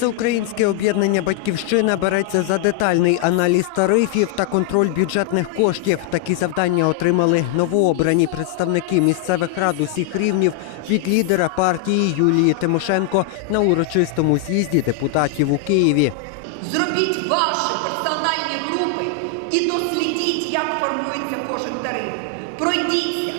Всеукраїнське об'єднання Батьківщина береться за детальний аналіз тарифів та контроль бюджетних коштів. Такі завдання отримали новообрані представники місцевих рад усіх рівнів від лідера партії Юлії Тимошенко на урочистому з'їзді депутатів у Києві. Зробіть ваші персональні групи і дослідіть, як формується кожен тариф. Пройдіться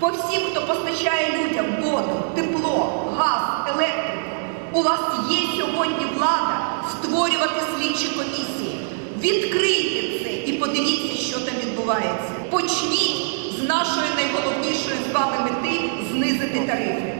по всім, хто постачає людям воду, тепло, газ, електрику. У вас є сьогодні влада створювати слідчі комісії. Відкрийте це і подивіться, що там відбувається. Почніть з нашої найголовнішої з вами мети знизити тарифи.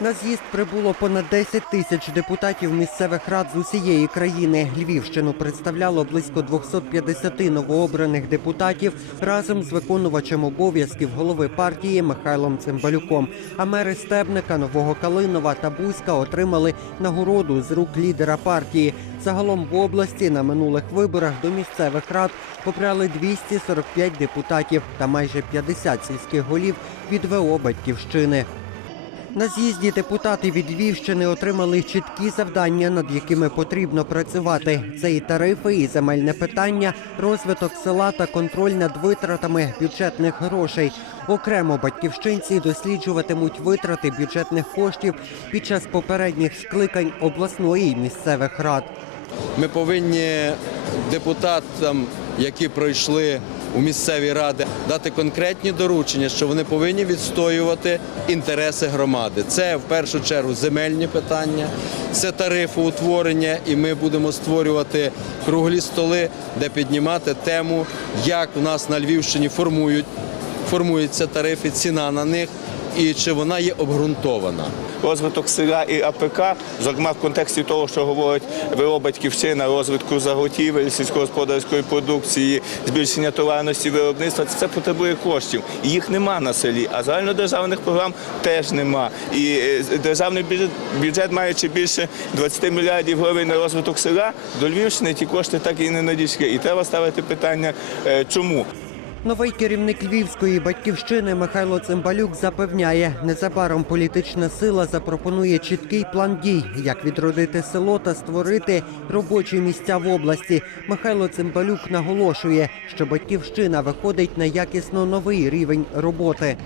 На з'їзд прибуло понад 10 тисяч депутатів місцевих рад з усієї країни. Львівщину представляло близько 250 новообраних депутатів разом з виконувачем обов'язків голови партії Михайлом Цимбалюком. А мери Стебника, Нового Калинова та Бузька отримали нагороду з рук лідера партії. Загалом в області на минулих виборах до місцевих рад обрали 245 депутатів та майже 50 сільських голів від ВО Батьківщини. На з'їзді депутати від Львівщини отримали чіткі завдання, над якими потрібно працювати. Це і тарифи, і земельне питання, розвиток села та контроль над витратами бюджетних грошей. Окремо батьківщинці досліджуватимуть витрати бюджетних коштів під час попередніх скликань обласної і місцевих рад. Ми повинні депутатам, які пройшли у місцеві ради, дати конкретні доручення, що вони повинні відстоювати інтереси громади. Це в першу чергу земельні питання, це тарифоутворення, і ми будемо створювати круглі столи, де піднімати тему, як у нас на Львівщині формують, формуються тарифи, ціна на них і чи вона є обґрунтована. розвиток села і АПК, зокрема в контексті того, що говорить ВО Батьківщина, розвитку заготівель, сільськогосподарської продукції, збільшення товарності виробництва, це потребує коштів. Їх нема на селі, а загальнодержавних програм теж нема. І е, державний бюджет, бюджет маючи більше 20 мільярдів гривень на розвиток села, до Львівщини ті кошти так і не надійшли. І треба ставити питання, е, чому. Новий керівник львівської батьківщини Михайло Цимбалюк запевняє, незабаром політична сила запропонує чіткий план дій, як відродити село та створити робочі місця в області. Михайло Цимбалюк наголошує, що батьківщина виходить на якісно новий рівень роботи.